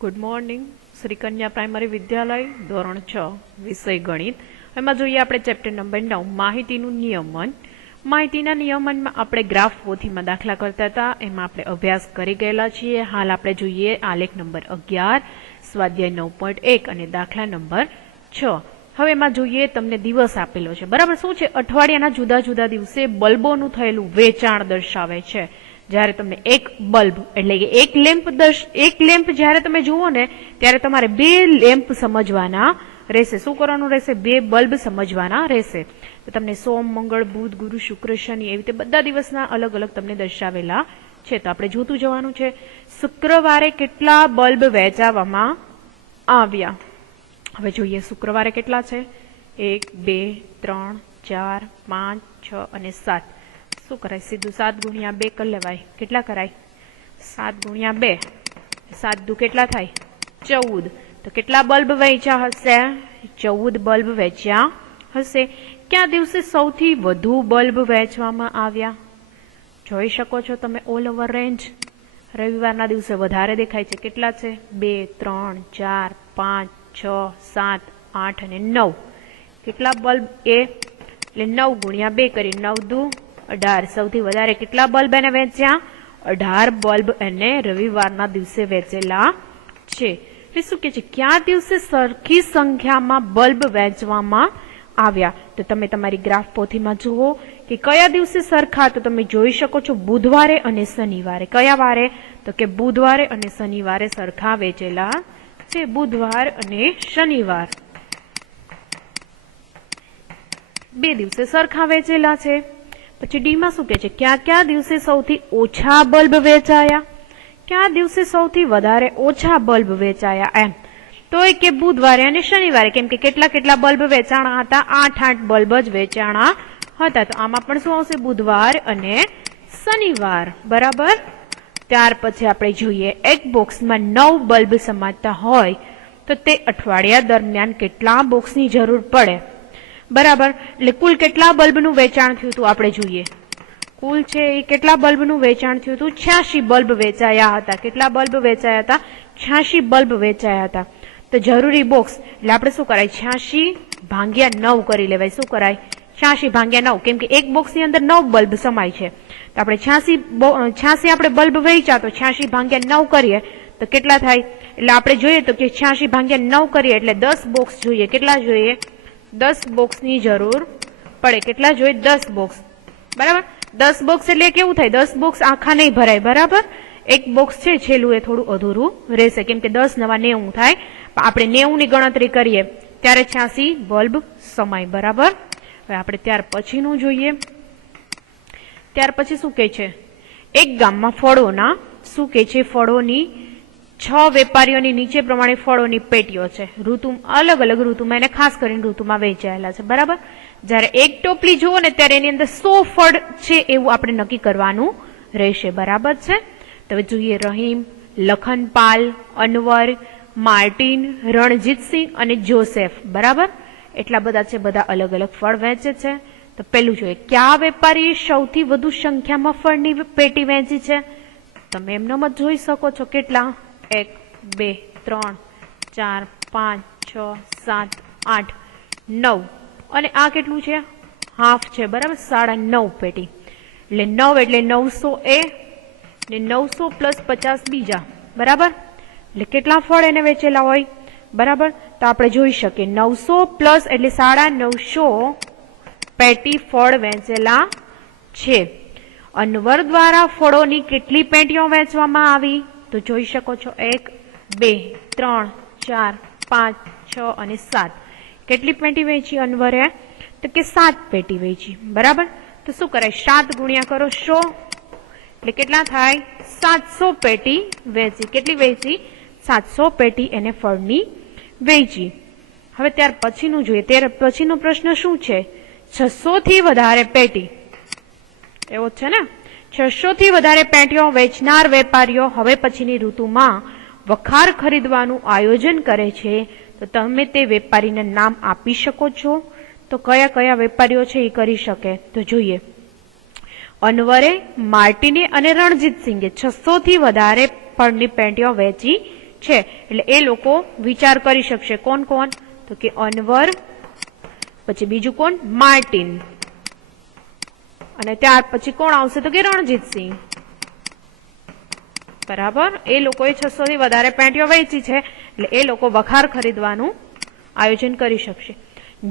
Good morning. Shri કન્યા primary વિદ્યાલય ધોરણ 6 વિષય ગણિત. એમાં જોઈએ આપણે ચેપ્ટર નંબર 9 માહિતીનું નિયમન. માહિતીના નિયમનમાં આપણે ગ્રાફ પોથીમાં દાખલા કરતા હતા, એમાં આપણે અભ્યાસ કરી ગયેલા છીએ. હાલ આપણે જોઈએ આલેખ નંબર 11, સ્વાધ્યાય 9.1 અને દાખલા નંબર 6. હવે એમાં જોઈએ તમને દિવસ આપેલો છે, બરાબર. શું છે? અઠવાડિયાના જુદા જુદા દિવસે બલ્બોનું થયેલું વેચાણ દર્શાવે છે. જ્યારે તમને એક બલ્બ એટલે કે એક લેમ્પ જ્યારે તમે જુઓ ને ત્યારે તમારે બે લેમ્પ સમજવાના રહેશે. શું કરવાનું રહેશે? બે બલ્બ સમજવાના રહેશે. તો તમને સોમ, મંગળ, બુધ, ગુરુ, શુક્ર, શનિ એવી રીતે બધા દિવસના અલગ અલગ તમને દર્શાવેલા છે. તો આપણે જોતું જવાનું છે. શુક્રવારે કેટલા બલ્બ વેચાવવામાં આવ્યા? હવે જોઈએ શુક્રવારે કેટલા છે. 1, 2, 3, 4, 5, 6 અને 7. શું કરાય? સીધું 7 ગુણ્યા 2 કરી લેવાય. કેટલા કરાય? 7 ગુણ્યા 2. 7 દુ કેટલા થાય? 14. તો કેટલા બલ્બ વેચ્યા હશે? 14 બલ્બ વેચ્યા હશે. કયા દિવસે સૌથી વધુ બલ્બ વેચવામાં આવ્યા? જોઈ શકો છો તમે ઓલ ઓવર રેન્જ. રવિવારના દિવસે વધારે દેખાય છે. કેટલા છે? 2, 3, 4, 5, 6, 7, 8 અને 9. કેટલા બલ્બ? એટલે 9 ગુણ્યા 2 કરી 9 દુ 18. સૌથી વધારે કેટલા બલ્બ એને વેચ્યા? 18 બલ્બ એને રવિવારના દિવસે વેચેલા છે. એટલે શું કે છે? કયા દિવસે સરખી સંખ્યામાં બલ્બ વેચવામાં આવ્યા? તો તમે તમારી ગ્રાફ પોથીમાં જુઓ કે કયા દિવસે સરખા. તો તમે જોઈ શકો છો બુધવારે અને શનિવારે. કયા વારે? તો કે બુધવારે અને શનિવારે સરખા વેચેલા છે. બુધવાર અને શનિવાર બે દિવસે સરખા વેચેલા છે. પછી ડી માં શું કે છે? કયા દિવસે સૌથી ઓછા બલ્બ વેચાયા? કયા દિવસે સૌથી વધારે ઓછા બલ્બ વેચાયા? એમ તો એ કે બુધવારે અને શનિવારે. કેમ કે કેટલા બલ્બ વેચાણા હતા? 8 બલ્બ જ વેચાણા હતા. તો આમાં પણ શું આવશે? બુધવાર અને શનિવાર. બરાબર. ત્યાર પછી આપણે જોઈએ એક બોક્સમાં 9 બલ્બ સમાતા હોય તો તે અઠવાડિયા દરમિયાન કેટલા બોક્સની જરૂર પડે? બરાબર. એટલે કુલ કેટલા બલ્બનું વેચાણ થયું હતું આપણે જોઈએ. કુલ છે એ કેટલા બલ્બનું વેચાણ થયું હતું? 86 બલ્બ વેચાયા હતા. કેટલા બલ્બ વેચાયા હતા? 86 બલ્બ વેચાયા હતા. તો જરૂરી બોક્સ એટલે આપણે શું કરાય? 86 ભાગ્યા 9 કરી લેવાય. શું કરાય? 86 ભાગ્યા 9. કેમ કે એક બોક્સની અંદર 9 બલ્બ સમાય છે. તો આપણે 86 આપણે બલ્બ વેચ્યા તો 86 ભાગ્યા 9 કરીએ તો કેટલા થાય? એટલે આપણે જોઈએ તો કે 86 ભાગ્યા 9 કરીએ એટલે 10 બોક્સ જોઈએ. કેટલા જોઈએ? 10 બોક્સની જરૂર પડે. કેટલા જોઈએ? 10 બોક્સ. બરાબર. 10 બોક્સ એટલે કેવું થાય? 10 બોક્સ આખા નહીં ભરાય. બરાબર. એક બોક્સ છે છેલ્લું એ થોડું અધૂરું રહેશે. કેમ કે 10 નવા 90 થાય. આપણે 90 ની ગણતરી કરીએ ત્યારે 86 બલ્બ સમાય. બરાબર. હવે આપણે ત્યાર પછીનું જોઈએ. ત્યાર પછી શું કે છે? એક ગામમાં ફળોના શું કે છે? ફળોની 6 વેપારીઓની નીચે પ્રમાણે ફળોની પેટીઓ છે. ઋતુ અલગ અલગ ઋતુમાં એને ખાસ કરીને ઋતુમાં વેચાયેલા છે. બરાબર. જ્યારે એક ટોપલી જુઓ ને ત્યારે એની અંદર 100 ફળ છે એવું આપણે નક્કી કરવાનું રહેશે. બરાબર છે. તો જોઈએ રહીમ, લખનપાલ, અનવર, માર્ટિન, રણજીતસિંહ અને જોસેફ. બરાબર. એટલા બધા છે. બધા અલગ અલગ ફળ વેચે છે. તો પેલું જોઈએ કયા વેપારીએ સૌથી વધુ સંખ્યામાં ફળની પેટી વેચી છે? તમે એમનો મત જોઈ શકો છો. કેટલા? 1, 2, 3, 4, 5, 6, 7, 8, 9 અને આ કેટલું છે? હાફ છે. બરાબર. 9.5 પેટી. એટલે 9 એટલે 900 એ ને 900 પ્લસ 50 બીજા. બરાબર. એટલે કેટલા ફળ એને વેચેલા હોય? બરાબર. તો આપણે જોઈ શકીએ 900 પ્લસ એટલે 950 પેટી ફળ વેચેલા છે. અનવર દ્વારા ફળોની કેટલી પેટીઓ વેચવામાં આવી? તો જોઈ શકો છો 1, 2, 3, 4, 5, 6 અને 7. કેટલી પેટી વેચી અનવરે? તો કે 7 પેટી વેચી. બરાબર. તો શું કરાય? 7 ગુણ્યા કરો 100 એટલે કેટલા થાય? 700 પેટી વેચી. કેટલી વેચી? 700 પેટી એને ફળની વેચી. હવે ત્યાર પછીનું જોઈએ. ત્યાર પછીનો પ્રશ્ન શું છે? 600 થી વધારે પેટી એવો છે ને. 600 થી વધારે પેટીઓ વેચનાર વેપારીઓ હવે પછીની ઋતુમાં વખાર ખરીદવાનું આયોજન કરે છે. તો તમે તે વેપારીને નામ આપી શકો છો. તો કયા કયા વેપારીઓ છે એ કરી શકે? તો જોઈએ અનવરે, માર્ટિને અને રણજીતસિંહે 600 થી વધારે ફળની પેટીઓ વેચી છે. એટલે એ લોકો વિચાર કરી શકશે. કોણ કોણ? તો કે અનવર, પછી બીજું કોણ? માર્ટિન, અને ત્યાર પછી કોણ આવશે? તો કે રણજીતસિંહ. બરાબર. એ લોકોએ 600 થી વધારે પેન્ટીઓ વેચી છે એટલે એ લોકો વખાર ખરીદવાનું આયોજન કરી શકશે.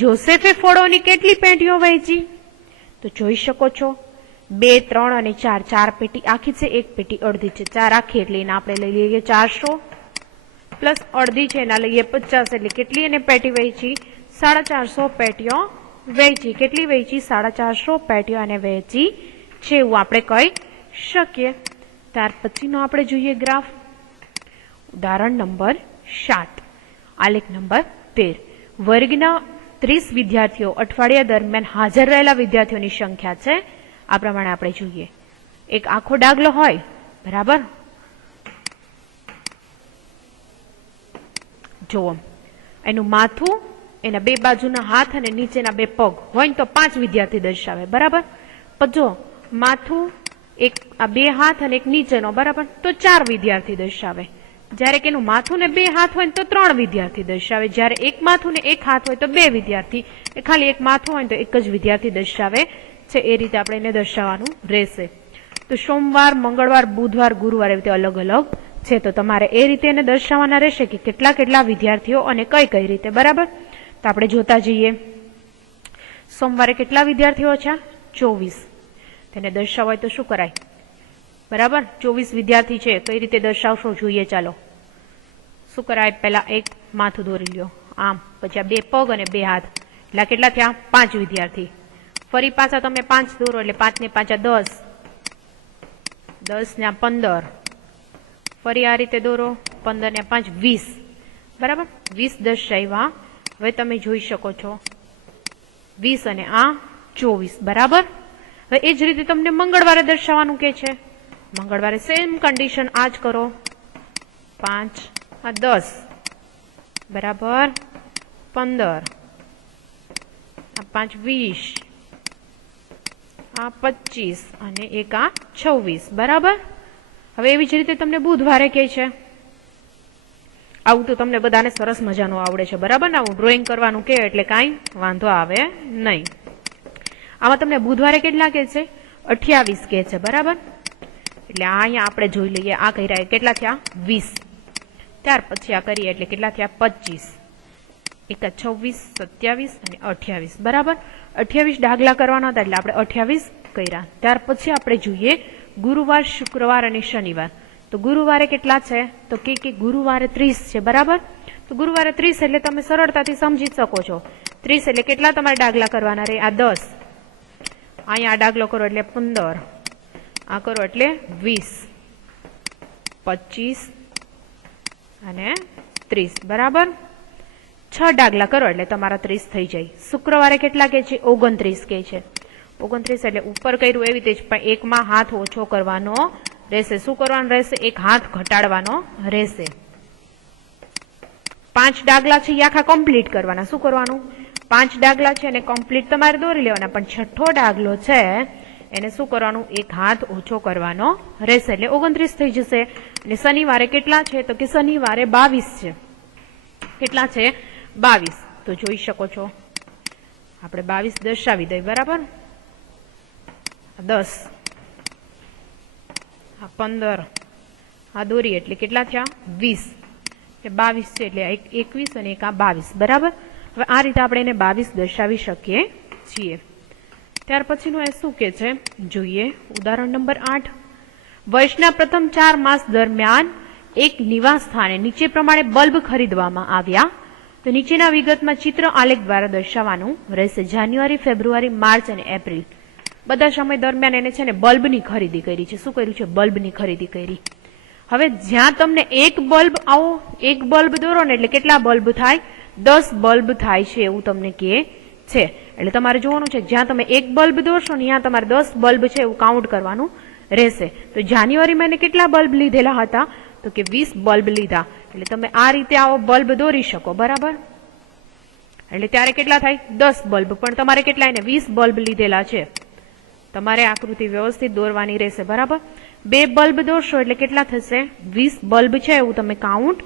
જોસેફે ફળોની કેટલી પેટીઓ વેચી? તો જોઈ શકો છો 2, 3 અને 4. 4 પેટી આખી છે, 1 પેટી અડધી છે. 4 આખી એટલે એને આપણે લઈ લઈએ 400 પ્લસ અડધી છે એના લઈએ 50. એટલે કેટલી એને પેટી વેચી? 450 પેટીઓ વેચી. કેટલી વેચી? 450 પેટીઓ અને વેચી છે એવું આપણે કહી શકીએ. ત્યાર પછીનો આપણે જોઈએ ગ્રાફ. ઉદાહરણ નંબર 7, આલેખ નંબર 13. વર્ગના 30 વિદ્યાર્થીઓ અઠવાડિયા દરમિયાન હાજર રહેલા વિદ્યાર્થીઓની સંખ્યા છે. આ પ્રમાણે આપણે જોઈએ. એક આખો ડાગલો હોય, બરાબર. જુઓ, એનું માથું, એના બે બાજુના હાથ અને નીચેના બે પગ હોય તો 5 વિદ્યાર્થી દર્શાવે, બરાબર. પણ જો માથું, એક આ બે હાથ અને એક નીચેનો, બરાબર, તો 4 વિદ્યાર્થી દર્શાવે. જ્યારે કે એનું માથું ને 2 હાથ હોય તો 3 વિદ્યાર્થી દર્શાવે. જ્યારે એક માથું ને 1 હાથ હોય તો 2 વિદ્યાર્થી. ખાલી એક માથું હોય તો 1 જ વિદ્યાર્થી દર્શાવે છે. એ રીતે આપણે એને દર્શાવવાનું રહેશે. તો સોમવાર, મંગળવાર, બુધવાર, ગુરુવાર એવી રીતે અલગ અલગ છે. તો તમારે એ રીતે એને દર્શાવવાના રહેશે કે કેટલા કેટલા વિદ્યાર્થીઓ અને કઈ કઈ રીતે, બરાબર. તો આપણે જોતા જઈએ. સોમવારે કેટલા વિદ્યાર્થીઓ છે? 24. તેને દર્શાવવા હોય તો શું કરાય? બરાબર, 24 વિદ્યાર્થી છે. કઈ રીતે દર્શાવશો જોઈએ. ચાલો શું કરાય? પહેલા એક માથું દોરી લ્યો આમ, પછી આ 2 પગ અને 2 હાથ. એટલે કેટલા થયા? 5 વિદ્યાર્થી. ફરી પાછા તમે 5 દોરો એટલે 5 ને 5 10, 10 ને 15. ફરી આ રીતે દોરો, 15 ને 5 20, બરાબર. 20 દર્શાવ્યા. હવે તમે જોઈ શકો છો 20 અને આ 24, બરાબર. હવે એ જ રીતે તમને મંગળવારે દર્શાવવાનું કે છે. મંગળવારે સેમ કન્ડિશન આ જ કરો. 5 આ 10, બરાબર. 15 આ 5 20, આ 25 અને એક આ 26, બરાબર. હવે એવી જ રીતે તમને બુધવારે કહે છે. આવું તો તમને બધાને સરસ મજાનું આવડે છે, બરાબર ને. આવું ડ્રોઈંગ કરવાનું કે એટલે કાંઈ વાંધો આવે નહીં. આમાં તમને બુધવારે કેટલા કહે છે? 28 કહે છે, બરાબર. એટલે અહીંયા આપણે જોઈ લઈએ. આ કર્યા કેટલા થયા? 20. ત્યાર પછી આ કરીએ એટલે કેટલા થયા? 25. એક 26, 27 અને 28, બરાબર. 28 ડાગલા કરવાના હતા એટલે આપણે 28 કર્યા. ત્યાર પછી આપણે જોઈએ ગુરુવાર, શુક્રવાર અને શનિવાર. તો ગુરુવારે કેટલા છે? તો કે ગુરુવારે 30 છે, બરાબર. તો ગુરુવારે 30 એટલે તમે સરળતાથી સમજી શકો છો. 30 એટલે કેટલા તમારે ડાગલા કરવાના રહે? આ 10. અહીંયા આ ડાગલો કરો એટલે 15. આ કરો એટલે 20, 25 અને 30, બરાબર. 6 ડાગલા કરો એટલે તમારા 30 થઈ જાય. શુક્રવારે કેટલા કે છે? 29 કે છે. 29 એટલે ઉપર કર્યું એવી રીતે જ, પણ એકમાં હાથ ઓછો કરવાનો રહેશે. શું કરવાનું રહેશે? એક હાથ ઘટાડવાનો રહેશે. 5 ડાગલા છે એ આખા કમ્પ્લીટ કરવાના. શું કરવાનું? 5 ડાગલા છે અને કમ્પ્લીટ તમારે દોરી લેવાના. પણ 6થો ડાગલો છે એને શું કરવાનું? એક હાથ ઓછો કરવાનો રહેશે. એટલે 29 થઈ જશે. અને શનિવારે કેટલા છે? તો કે શનિવારે 22 છે. કેટલા છે? 22. તો જોઈ શકો છો આપણે 22 દર્શાવી દઈએ, બરાબર. 10 આ 15 આ દોરી એટલે કેટલા થયા? 20. 22 છે એટલે 21 અને એક આ 22, બરાબર. હવે આ રીતે આપણે એને 22 દર્શાવી શકીએ છીએ. ત્યાર પછીનું એ શું કે છે જોઈએ. ઉદાહરણ નંબર 8. વર્ષના પ્રથમ 4 માસ દરમિયાન એક નિવાસ સ્થાને નીચે પ્રમાણે બલ્બ ખરીદવામાં આવ્યા. તો નીચેના વિગતમાં ચિત્ર આલેખ દ્વારા દર્શાવવાનું રહેશે. જાન્યુઆરી, ફેબ્રુઆરી, માર્ચ અને એપ્રિલ બધા સમય દરમિયાન એને છે ને બલ્બની ખરીદી કરી છે. શું કર્યું છે? બલ્બની ખરીદી કરી. હવે જ્યાં તમને એક બલ્બ આવો, એક બલ્બ દોરો ને એટલે કેટલા બલ્બ થાય? 10 બલ્બ થાય છે એવું તમને કહે છે. એટલે તમારે જોવાનું છે જ્યાં તમે એક બલ્બ દોરશો ને ત્યાં તમારે 10 બલ્બ છે એવું કાઉન્ટ કરવાનું રહેશે. તો જાન્યુઆરીમાં એને કેટલા બલ્બ લીધેલા હતા? તો કે 20 બલ્બ લીધા. એટલે તમે આ રીતે આવો બલ્બ દોરી શકો, બરાબર. એટલે ત્યારે કેટલા થાય? 10 બલ્બ. પણ તમારે કેટલા? એને 20 બલ્બ લીધેલા છે. તમારે આકૃતિ વ્યવસ્થિત દોરવાની રહેશે, બરાબર. 2 બલ્બ દોરશો એટલે કેટલા થશે? 20 બલ્બ છે એવું તમે કાઉન્ટ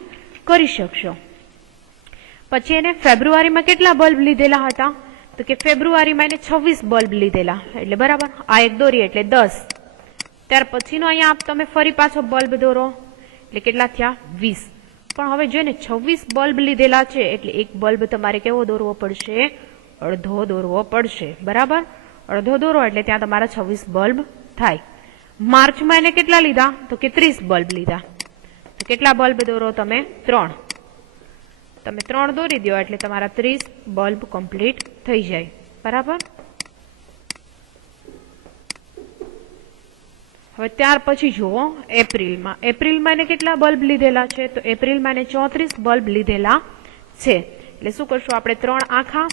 કરી શકશો. પછી એને ફેબ્રુઆરીમાં કેટલા બલ્બ લીધેલા હતા? તો કે ફેબ્રુઆરીમાં એને 26 બલ્બ લીધેલા, એટલે બરાબર આ એક દોરી એટલે 10. ત્યાર પછીનો અહીંયા તમે ફરી પાછો બલ્બ દોરો એટલે કેટલા થયા? 20. પણ હવે જો ને 26 બલ્બ લીધેલા છે એટલે એક બલ્બ તમારે કેવો દોરવો પડશે? અડધો દોરવો પડશે, બરાબર. અડધો દોરો એટલે ત્યાં તમારા 26 બલ્બ થાય. માર્ચમાં એને કેટલા લીધા? તો કે 30 બલ્બ લીધા. તો કેટલા બલ્બ દોરો તમે? 3. તમે 3 દોરી દો એટલે તમારા 30 બલ્બ કમ્પ્લીટ થઈ જાય, બરાબર. હવે ત્યાર પછી જુઓ એપ્રિલમાં. એપ્રિલમાં એને કેટલા બલ્બ લીધેલા છે? તો એપ્રિલમાં એને 34 બલ્બ લીધેલા છે. એટલે શું કરશું આપણે? 3 આખા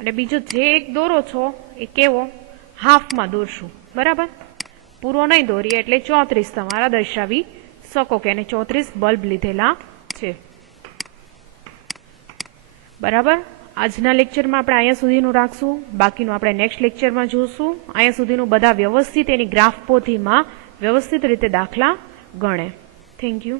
અને બીજો જે એક દોરો છો એ કેવો? હાફમાં દોરશું, બરાબર. પૂરો નહીં દોરીએ એટલે 34 તમારા દર્શાવી શકો કે એને 34 બલ્બ લીધેલા છે, બરાબર. આજના લેક્ચરમાં આપણે અહીંયા સુધીનું રાખશું, બાકીનું આપણે નેક્સ્ટ લેક્ચરમાં જોશું. અહીંયા સુધીનું બધા વ્યવસ્થિત એની ગ્રાફ પોથીમાં વ્યવસ્થિત રીતે દાખલા ગણે. Thank you.